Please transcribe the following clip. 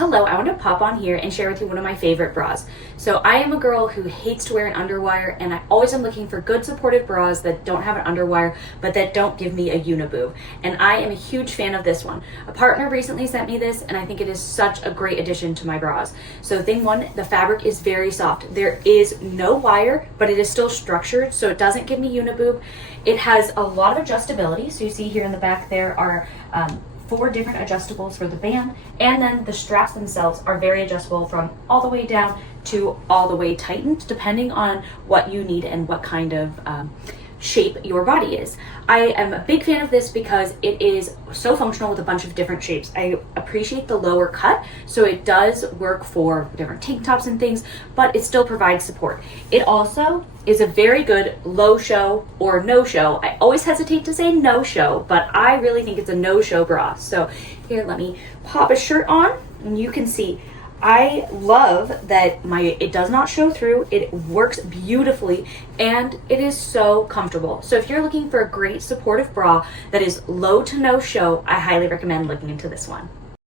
Hello, I want to pop on here and share with you one of my favorite bras. So I am a girl who hates to wear an underwire, and I always am looking for good supportive bras that don't have an underwire but that don't give me a uniboob. And I am a huge fan of this one. A partner recently sent me this and I think it is such a great addition to my bras. So thing one, the fabric is very soft. There is no wire, but it is still structured so it doesn't give me uniboob. It has a lot of adjustability. So you see here in the back there are 4 different adjustables for the band, and then the straps themselves are very adjustable from all the way down to all the way tightened depending on what you need and what kind of shape your body is. I am a big fan of this because it is so functional with a bunch of different shapes. I appreciate the lower cut, so it does work for different tank tops and things, but it still provides support. It also is a very good low show or no show. I always hesitate to say no show, but I really think it's a no show bra. So here, let me pop a shirt on and you can see I love that it does not show through. It works beautifully and it is so comfortable. So if you're looking for a great supportive bra that is low to no show, I highly recommend looking into this one.